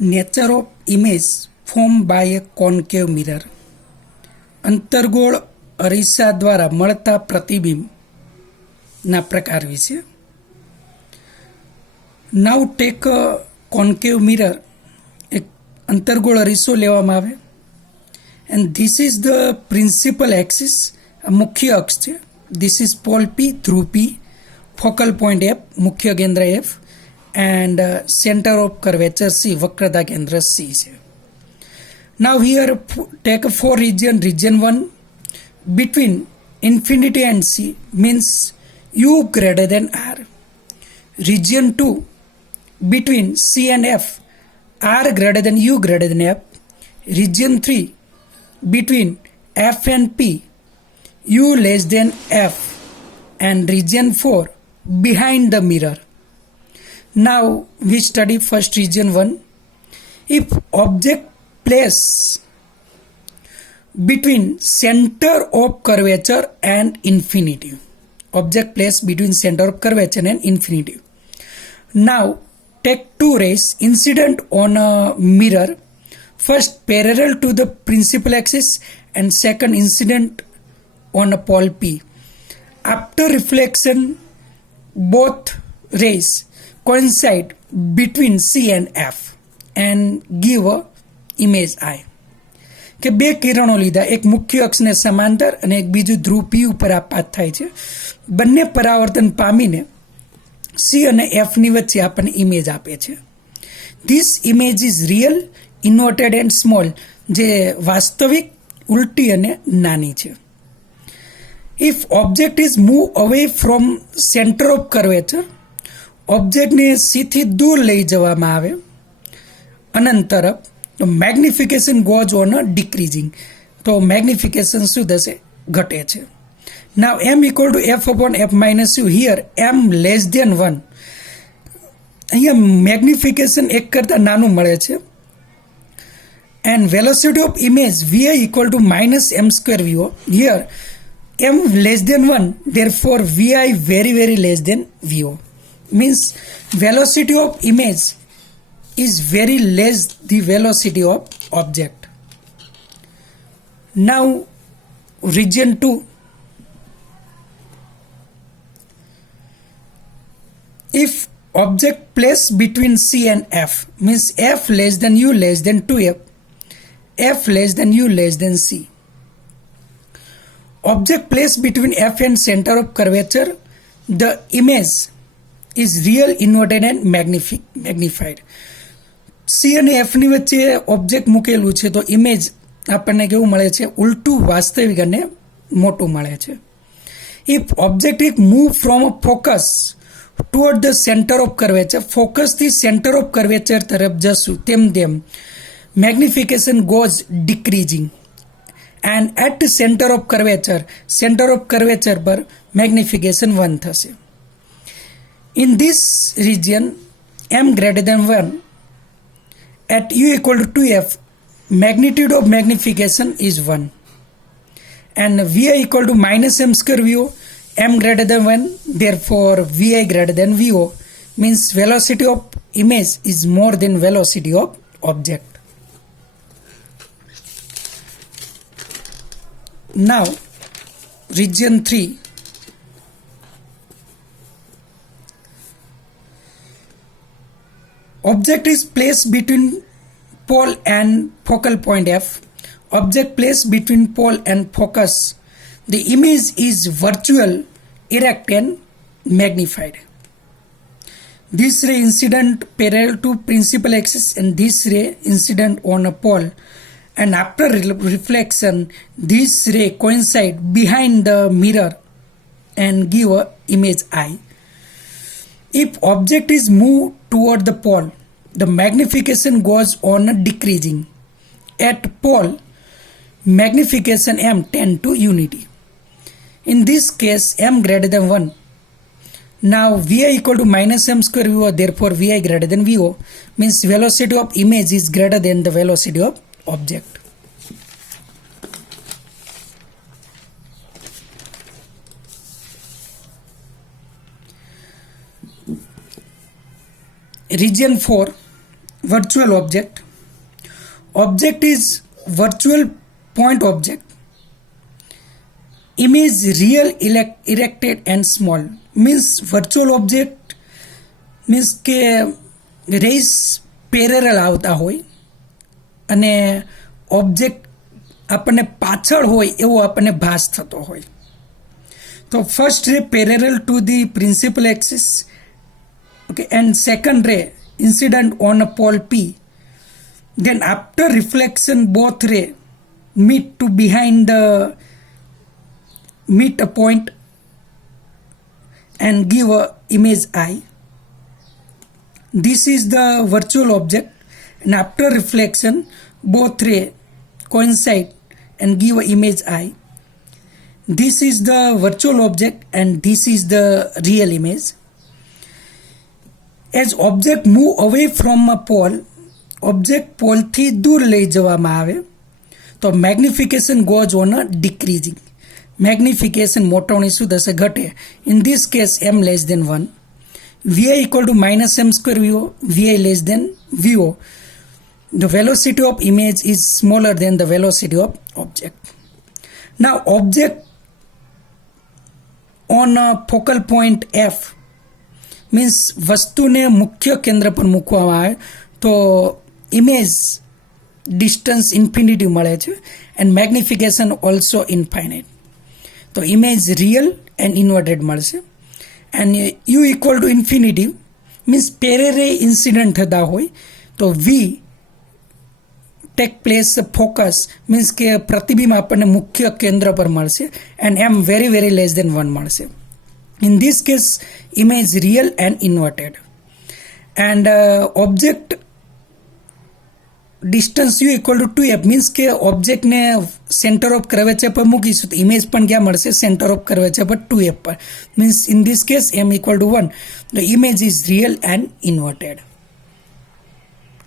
Nature of image formed by a concave mirror. અંતર્ગોળ અરીસા દ્વારા મળતા પ્રતિબિંબના પ્રકાર વિશે. Now take a concave mirror. એક અંતર્ગોળ અરીસો લેવામાં આવે and this is the principal axis. મુખ્ય અક્ષ છે. ધીસ ઇઝ પોલ પી, ધ્રુવ પી, ફોકલ પોઈન્ટ એફ, મુખ્ય કેન્દ્ર F, and centre of curvature C, વક્રતા કેન્દ્ર સી છે. Now here take a four region. Region 1 between infinity and C means U greater than R. Region 2 between C and F, R greater than U greater than F. Region 3 between F and P, U less than F. And region 4 behind the mirror. Now we study first region 1. If object place between center of curvature and infinity. Object place between center of curvature and infinity. Now take two rays incident on a mirror. First parallel to the principal axis and second incident on a pole P. After reflection, both rays coincide between C and F and give a image I. કે બે કિરણો લીધા, એક મુખ્ય અક્ષને સમાંતર અને એક બીજું ધ્રુવ પી ઉપર આપાત થાય છે. બંને પરાવર્તન પામીને સી અને એફની વચ્ચે આપણને ઇમેજ આપે છે. This image is real, inverted and small, જે વાસ્તવિક, ઉલટી અને નાની છે. If object is move away from centre of curvature, ઓબ્જેક્ટને સીથી દૂર લઈ જવામાં આવે અનંત તરફ, તો મેગ્નિફિકેશન ગોઝ ઓન ડિક્રીઝિંગ, તો મેગ્નિફિકેશન શું થશે? ઘટે છે. Now M equal to F upon F minus U. Here M less than 1. અહીંયા મેગ્નિફિકેશન એક કરતાં નાનું મળે છે. And velocity of image VI equal to minus M square VO. Here M less than 1, therefore VI very very less than VO. Means velocity of image is very less the velocity of object. Now region 2. If object placed between C and F means F less than U less than 2F, F less than U less than C. Object placed between F and center of curvature, the image is real, inverted and magnified. C અને એફની વચ્ચે ઓબ્જેક્ટ મૂકેલું છે તો ઇમેજ આપણને કેવું મળે છે? ઉલટું, વાસ્તવિક અને મોટું મળે છે. If object if move from a focus toward the centre of curvature, ફોકસથી સેન્ટર ઓફ કર્વેચર તરફ જશું તેમ તેમ magnification goes decreasing and at centre of curvature પર મેગ્નિફિકેશન 1 થશે. In this region M greater than 1, at u equal to 2f, magnitude of magnification is 1. And vi equal to minus m square vo, m greater than 1, therefore vi greater than vo, means velocity of image is more than velocity of object. Now, region 3. Object is placed between pole and focal point F. Object placed between pole and focus. The image is virtual, erect and magnified. This ray incident parallel to principal axis and this ray incident on a pole. And after reflection, this ray coincide behind the mirror and give a image I. If object is moved toward the pole, the magnification goes on decreasing. At pole, magnification m tend to unity. In this case, m greater than 1. Now vi equal to minus m square vo, therefore vi greater than vo, means velocity of image is greater than the velocity of object. Region 4 virtual object. Object is virtual point object. Image real erected and small. Means virtual object means કે રેસ પેરેરલ આવતા હોય અને ઓબ્જેક્ટ આપણને પાછળ હોય એવો આપણને ભાસ થતો હોય. તો first ray parallel to the principal axis, okay, and second ray incident on a pole P. Then after reflection both ray meet a point and give a image I. This is the virtual object, and after reflection both ray coincide and give a image I. This is the virtual object and this is the real image. As object move away from a pole, object pole થી દૂર લઈ જવામાં આવે તો magnification goes on a decreasing. Magnification મોટવણી શું થશે? ઘટે. In this case m less than 1. Vi equal to minus m square VO, Vi less than VO. The velocity of image is smaller than the velocity of object. Now object on a focal point F means વસ્તુને મુખ્ય કેન્દ્ર પર મૂકવામાં આવે તો image distance infinity મળે છે and magnification also infinite. તો ઇમેજ રિયલ એન્ડ ઇન્વર્ટેડ મળશે. And U equal to infinity means parallel incident થતા હોય તો V take place focus means કે પ્રતિબિંબ આપણને મુખ્ય કેન્દ્ર પર મળશે and M very very less than 1 મળશે. In this case image real and inverted, and object distance u equal to 2f means કે object ને center of curvature પર મૂકીશું તો image પણ ક્યાં મળશે? center of curvature પર 2f પર. means in this case m equal to 1, the image is real and inverted.